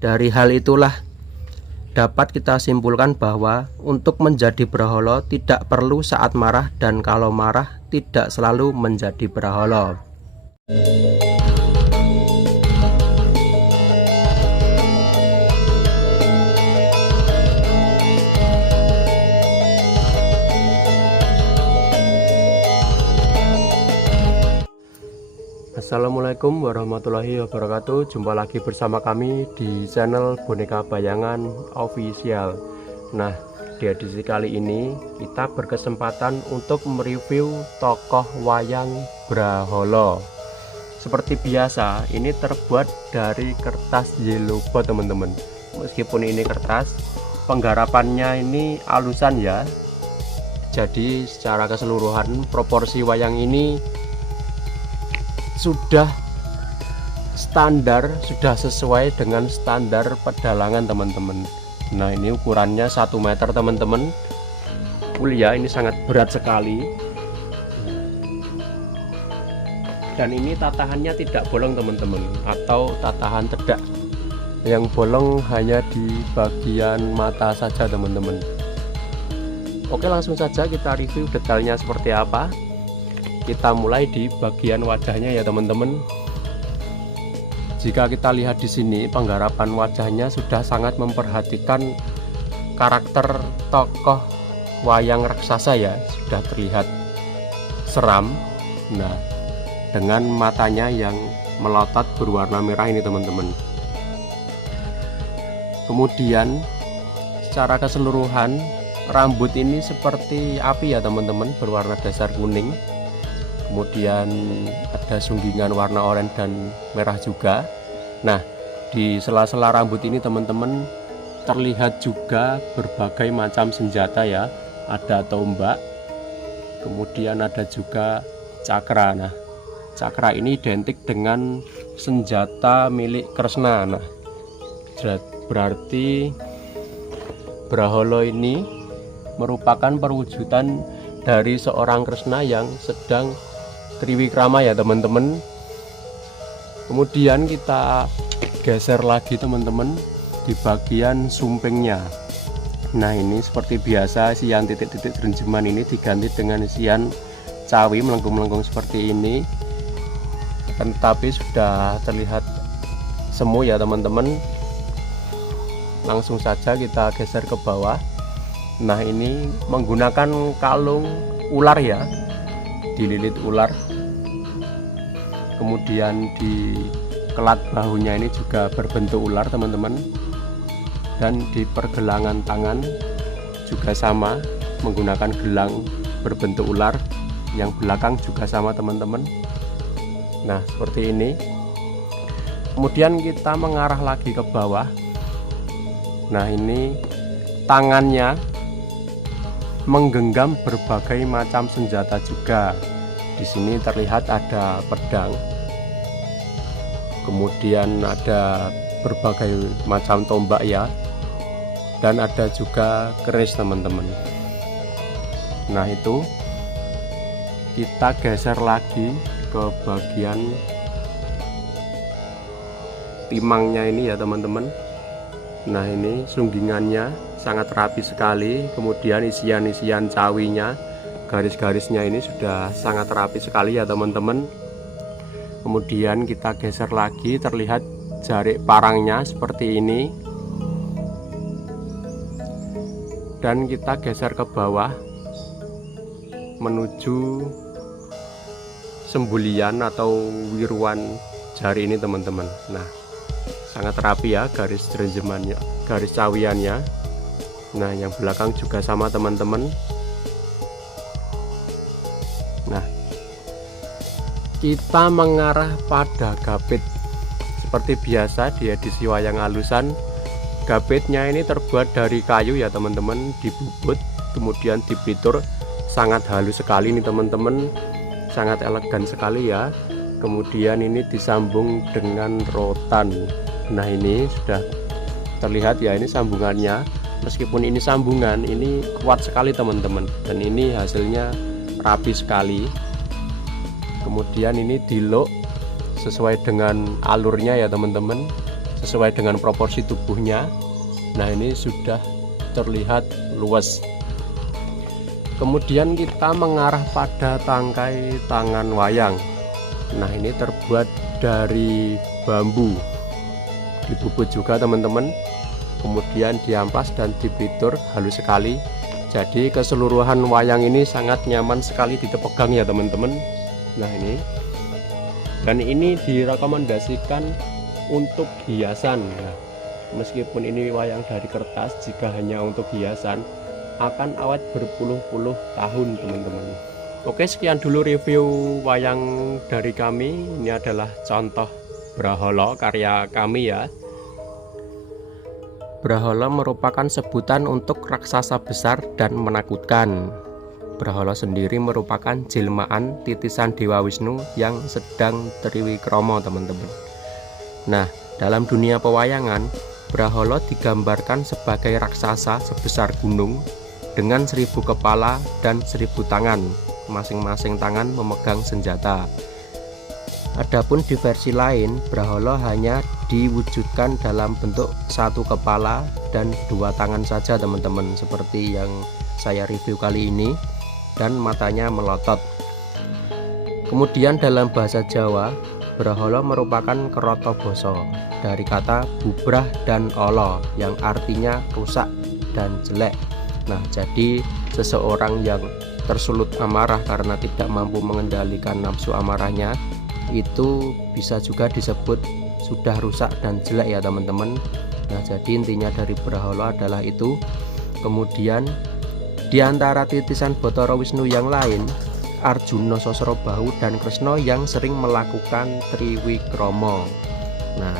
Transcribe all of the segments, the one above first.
Dari hal itulah dapat kita simpulkan bahwa untuk menjadi berhala tidak perlu saat marah, dan kalau marah tidak selalu menjadi berhala. Assalamualaikum warahmatullahi wabarakatuh. Jumpa lagi bersama kami di channel Boneka Bayangan Official. Nah, di edisi kali ini kita berkesempatan untuk mereview tokoh wayang Braholo. Seperti biasa, ini terbuat dari kertas yellow board teman-teman. Meskipun ini kertas, penggarapannya ini alusan ya. Jadi secara keseluruhan proporsi wayang ini sudah standar, sudah sesuai dengan standar pedalangan teman-teman. Nah, ini ukurannya 1 meter teman-teman. Ya, ini sangat berat sekali. Dan ini tatahannya tidak bolong teman-teman, atau tatahan tedak. Yang bolong hanya di bagian mata saja teman-teman. Oke, langsung saja kita review detailnya seperti apa. Kita mulai di bagian wajahnya ya teman-teman. Jika kita lihat di sini, penggarapan wajahnya sudah sangat memperhatikan karakter tokoh wayang raksasa ya, sudah terlihat seram. Nah, dengan matanya yang melotot berwarna merah ini teman-teman. Kemudian secara keseluruhan rambut ini seperti api ya teman-teman, berwarna dasar kuning. Kemudian ada sunggingan warna oranye dan merah juga. Nah, di sela-sela rambut ini teman-teman terlihat juga berbagai macam senjata ya. Ada tombak, kemudian ada juga cakra. Nah, cakra ini identik dengan senjata milik Kresna. Nah, berarti Braholo ini merupakan perwujudan dari seorang Kresna yang sedang triwikrama ya teman-teman. Kemudian kita geser lagi teman-teman di bagian sumpingnya. Nah, ini seperti biasa sian titik-titik renjeman ini diganti dengan sian cawi melengkung-melengkung seperti ini. Tetapi sudah terlihat semu ya teman-teman. Langsung saja kita geser ke bawah. Nah, ini menggunakan kalung ular ya, dililit ular. Kemudian di kelat bahunya ini juga berbentuk ular teman-teman. Dan di pergelangan tangan juga sama, menggunakan gelang berbentuk ular. Yang belakang juga sama teman-teman. Nah, seperti ini. Kemudian kita mengarah lagi ke bawah. Nah, ini tangannya menggenggam berbagai macam senjata juga. Di sini terlihat ada pedang, kemudian ada berbagai macam tombak ya, dan ada juga keris teman-teman. Nah, itu kita geser lagi ke bagian timangnya ini ya teman-teman. Nah, ini sunggingannya sangat rapi sekali. Kemudian isian-isian cawinya, garis-garisnya ini sudah sangat rapi sekali ya teman-teman. Kemudian kita geser lagi, terlihat jarik parangnya seperti ini. Dan kita geser ke bawah menuju sembulian atau wiruan jari ini teman-teman. Nah, sangat rapi ya garis renjemannya, garis cawiannya. Nah, yang belakang juga sama teman-teman. Nah, kita mengarah pada gapit. Seperti biasa di edisi wayang alusan, gapitnya ini terbuat dari kayu ya teman-teman, dibubut kemudian dipitur. Sangat halus sekali nih teman-teman, sangat elegan sekali ya. Kemudian ini disambung dengan rotan. Nah, ini sudah terlihat ya, ini sambungannya. Meskipun ini sambungan, ini kuat sekali teman-teman, dan ini hasilnya rapi sekali. Kemudian ini diluk sesuai dengan alurnya ya teman-teman, sesuai dengan proporsi tubuhnya. Nah, ini sudah terlihat luas. Kemudian kita mengarah pada tangkai tangan wayang. Nah, ini terbuat dari bambu, dibubut juga teman-teman, kemudian diamplas dan dipitur halus sekali. Jadi keseluruhan wayang ini sangat nyaman sekali dipegang ya teman-teman. Nah, ini, dan ini direkomendasikan untuk hiasan. Nah, meskipun ini wayang dari kertas, jika hanya untuk hiasan akan awet berpuluh-puluh tahun teman-teman. Oke, sekian dulu review wayang dari kami. Ini adalah contoh Brahala karya kami ya. Brahala merupakan sebutan untuk raksasa besar dan menakutkan. Brahala sendiri merupakan jelmaan titisan Dewa Wisnu yang sedang triwikrama teman-teman. Nah, dalam dunia pewayangan, Brahala digambarkan sebagai raksasa sebesar gunung dengan 1000 kepala dan 1000 tangan. Masing-masing tangan memegang senjata. Adapun di versi lain, Brahala hanya diwujudkan dalam bentuk 1 kepala dan 2 tangan saja teman-teman, seperti yang saya review kali ini, dan matanya melotot. Kemudian dalam bahasa Jawa, Brahala merupakan kerata basa dari kata bubrah dan olo yang artinya rusak dan jelek. Nah, jadi seseorang yang tersulut amarah karena tidak mampu mengendalikan nafsu amarahnya, itu bisa juga disebut sudah rusak dan jelek ya teman-teman. Nah, jadi intinya dari Brahala adalah itu. Kemudian di antara titisan Bathara Wisnu yang lain, Arjuna, Sosrobahu, dan Kresna yang sering melakukan triwikrama. Nah,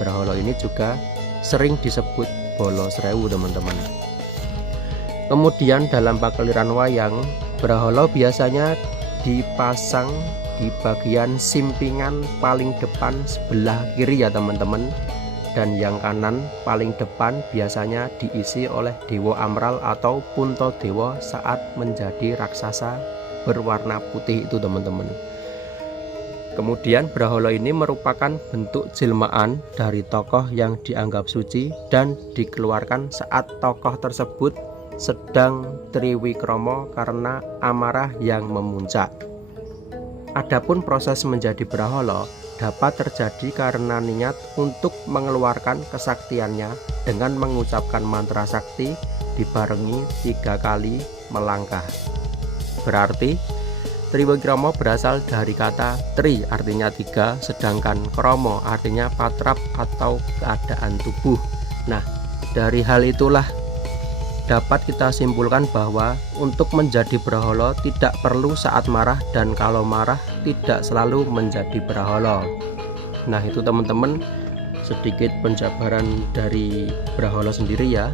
Brahala ini juga sering disebut Bala Srewu teman-teman. Kemudian dalam pakeliran wayang, Brahala biasanya dipasang di bagian simpingan paling depan sebelah kiri ya teman-teman, dan yang kanan paling depan biasanya diisi oleh Dewa Amral atau Puntadewa saat menjadi raksasa berwarna putih itu teman-teman. Kemudian Brahala ini merupakan bentuk jelmaan dari tokoh yang dianggap suci dan dikeluarkan saat tokoh tersebut sedang triwikrama karena amarah yang memuncak. Adapun proses menjadi Brahala dapat terjadi karena niat untuk mengeluarkan kesaktiannya dengan mengucapkan mantra sakti dibarengi 3 kali melangkah. Berarti triwikrama berasal dari kata tri artinya 3, sedangkan krama artinya patrap atau keadaan tubuh. Nah, dari hal itulah dapat kita simpulkan bahwa untuk menjadi Brahala tidak perlu saat marah, dan kalau marah tidak selalu menjadi Brahala. Nah, itu teman-teman sedikit penjabaran dari Brahala sendiri ya.